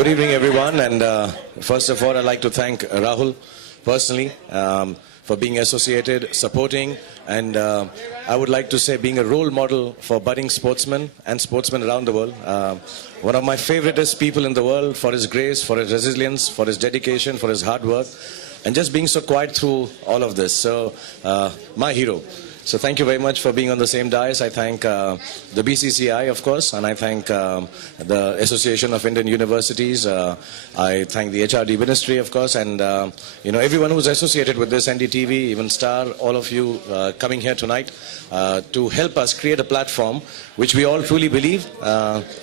Good evening, everyone. And first of all, I'd like to thank Rahul personally for being associated, supporting, and I would like to say being a role model for budding sportsmen and sportsmen around the world. One of my favoriteest people in the world for his grace, for his resilience, for his dedication, for his hard work, and just being so quiet through all of this. So, my hero. So thank you very much for being on the same dais. I thank the BCCI, of course, and I thank the Association of Indian Universities. I thank the HRD Ministry, of course, and everyone who's associated with this, NDTV, even Star, all of you coming here tonight to help us create a platform which we all truly believe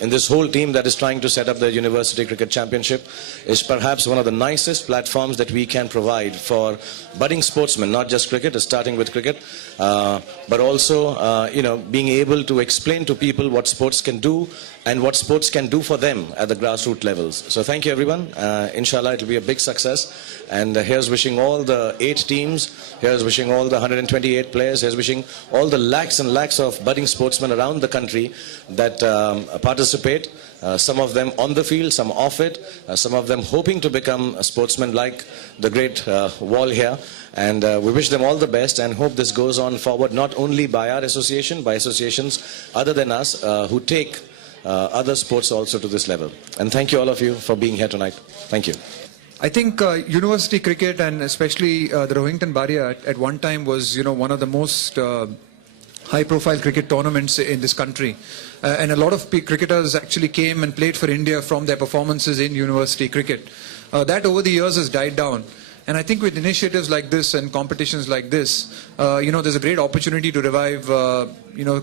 in this whole team that is trying to set up the University Cricket Championship is perhaps one of the nicest platforms that we can provide for budding sportsmen, not just cricket, starting with cricket, but also, being able to explain to people what sports can do and what sports can do for them at the grassroots levels. So thank you, everyone. Inshallah, it will be a big success. And here's wishing all the 8 teams, here's wishing all the 128 players, here's wishing all the lakhs and lakhs of budding sportsmen around the country that participate. Some of them on the field, some off it, some of them hoping to become a sportsman like the great Wall here. And we wish them all the best and hope this goes on forward, not only by our association, by associations other than us who take other sports also to this level. And thank you all of you for being here tonight. Thank you. I think university cricket and especially the Rohington Barrier at one time was, one of the most high-profile cricket tournaments in this country. And a lot of cricketers actually came and played for India from their performances in university cricket. That over the years has died down. And I think with initiatives like this and competitions like this, there's a great opportunity to revive,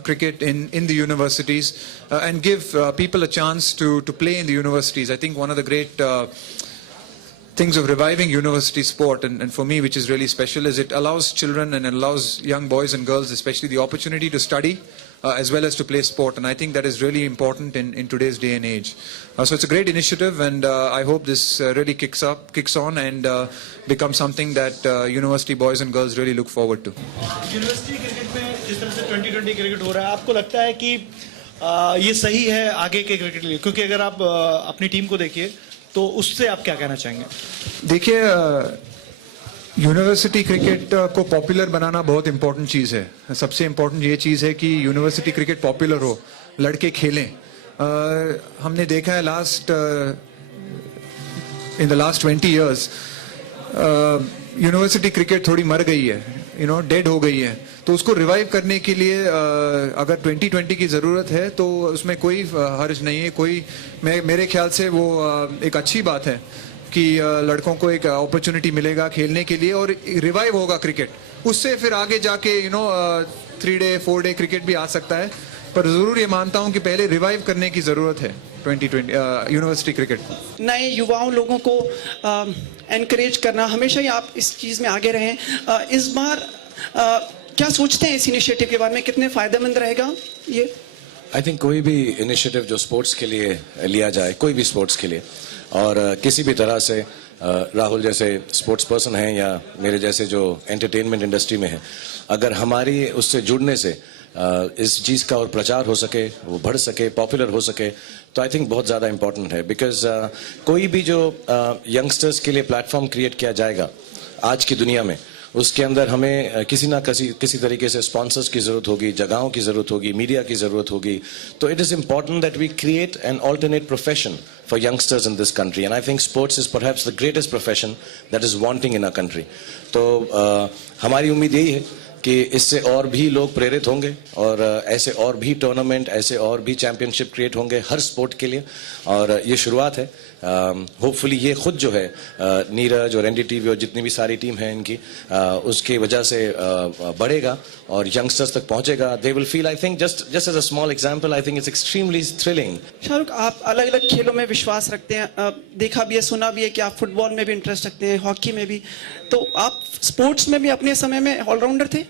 cricket in the universities and give people a chance to play in the universities. I think one of the great things of reviving university sport, and for me, which is really special, is it allows children and it allows young boys and girls, especially, the opportunity to study as well as to play sport. And I think that is really important in today's day and age. So it's a great initiative, and I hope this really kicks on and becomes something that university boys and girls really look forward to. University cricket में जिस तरह से 2020 cricket हो रहा है, आपको लगता है कि ये सही है आगे के क्रिकेट के लिए? क्योंकि अगर आप अपनी टीम को देखिए तो उससे आप क्या कहना चाहेंगे? देखिए, यूनिवर्सिटी क्रिकेट को पॉपुलर बनाना बहुत इंपॉर्टेंट चीज़ है. सबसे इंपॉर्टेंट ये चीज़ है कि यूनिवर्सिटी क्रिकेट पॉपुलर हो, लड़के खेलें. हमने देखा है in the last 20 years university cricket थोड़ी मर गई है, डेड हो गई है. तो उसको रिवाइव करने के लिए अगर 2020 की ज़रूरत है तो उसमें कोई हर्ज नहीं है. मेरे ख्याल से वो एक अच्छी बात है कि लड़कों को एक अपॉर्चुनिटी मिलेगा खेलने के लिए और रिवाइव होगा क्रिकेट. उससे फिर आगे जाके 3-day 4-day क्रिकेट भी आ सकता है, पर ज़रूर ये मानता हूँ कि पहले रिवाइव करने की ज़रूरत है 2020 यूनिवर्सिटी क्रिकेट. नए युवाओं लोगों को एनकरेज करना, हमेशा ही आप इस चीज़ में आगे रहें. इस बार क्या सोचते हैं इस इनिशिएटिव के बारे में, कितने फ़ायदेमंद रहेगा ये? आई थिंक कोई भी इनिशिएटिव जो स्पोर्ट्स के लिए लिया जाए, कोई भी स्पोर्ट्स के लिए, और किसी भी तरह से राहुल जैसे स्पोर्ट्स पर्सन हैं या मेरे जैसे जो एंटरटेनमेंट इंडस्ट्री में हैं, अगर हमारी उससे जुड़ने से इस चीज़ का और प्रचार हो सके, वो बढ़ सके, पॉपुलर हो सके, तो आई थिंक बहुत ज़्यादा इंपॉर्टेंट है. बिकॉज कोई भी जो यंगस्टर्स के लिए प्लेटफॉर्म क्रिएट किया जाएगा आज की दुनिया में, उसके अंदर हमें किसी तरीके से स्पॉन्सर्स की ज़रूरत होगी, जगहों की ज़रूरत होगी, मीडिया की ज़रूरत होगी. तो it is important that we create an alternate profession for youngsters in this country, and I think sports is perhaps the greatest profession that is wanting in our country. तो हमारी उम्मीद यही है कि इससे और भी लोग प्रेरित होंगे और ऐसे और भी टूर्नामेंट, ऐसे और भी चैंपियनशिप क्रिएट होंगे हर स्पोर्ट के लिए. और ये शुरुआत है. होपफुली ये खुद जो है नीरज और एनडीटीवी और जितनी भी सारी टीम है इनकी, उसकी वजह से बढ़ेगा और यंगस्टर्स तक पहुंचेगा. They will feel, I think, just as a small example, I think it's extremely thrilling. Shahrukh, आप अलग अलग खेलों में विश्वास रखते हैं, देखा भी है, सुना भी है कि आप फुटबॉल में भी इंटरेस्ट रखते हैं, हॉकी में भी. तो आप स्पोर्ट्स में भी अपने समय में ऑलराउंडर थे?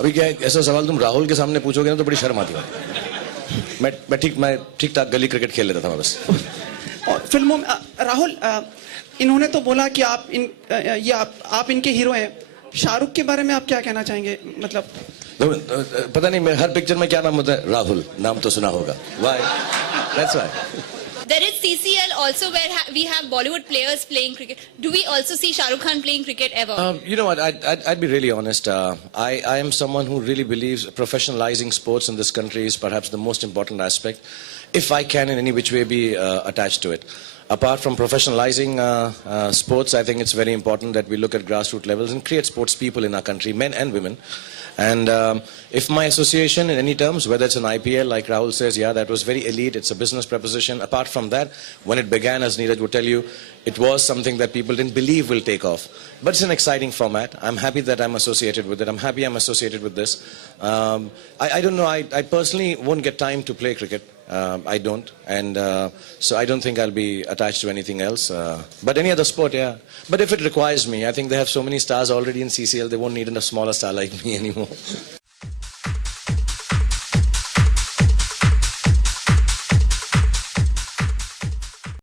अभी क्या ऐसा सवाल तुम राहुल के सामने पूछोगे ना तो बड़ी शर्म आती है. मैं ठीक ठाक गली क्रिकेट खेल लेता था मैं बस. और फिल्मों में राहुल, इन्होंने तो बोला कि आप इनके हीरो हैं. शाहरुख के बारे में आप क्या कहना चाहेंगे? मतलब पता नहीं, मैं हर पिक्चर में क्या नाम होता है? राहुल. नाम तो सुना होगा. Why? That's why. There is CCL also where we have Bollywood players playing cricket. Do we also see Shah Rukh Khan playing cricket ever? You know what? I'd be really honest. I am someone who really believes professionalizing sports in this country is perhaps the most important aspect. If I can in any which way be attached to it. Apart from professionalizing sports, I think it's very important that we look at grassroots levels and create sports people in our country, men and women. And if my association in any terms, whether it's an IPL, like Rahul says, yeah, that was very elite, it's a business proposition. Apart from that, when it began, as Neeraj would tell you, it was something that people didn't believe will take off. But it's an exciting format. I'm happy that I'm associated with it. I'm happy I'm associated with this. I don't know, I personally won't get time to play cricket. I don't, and so I don't think I'll be attached to anything else. But any other sport, yeah. But if it requires me, I think they have so many stars already in CCL, they won't need a smaller star like me anymore.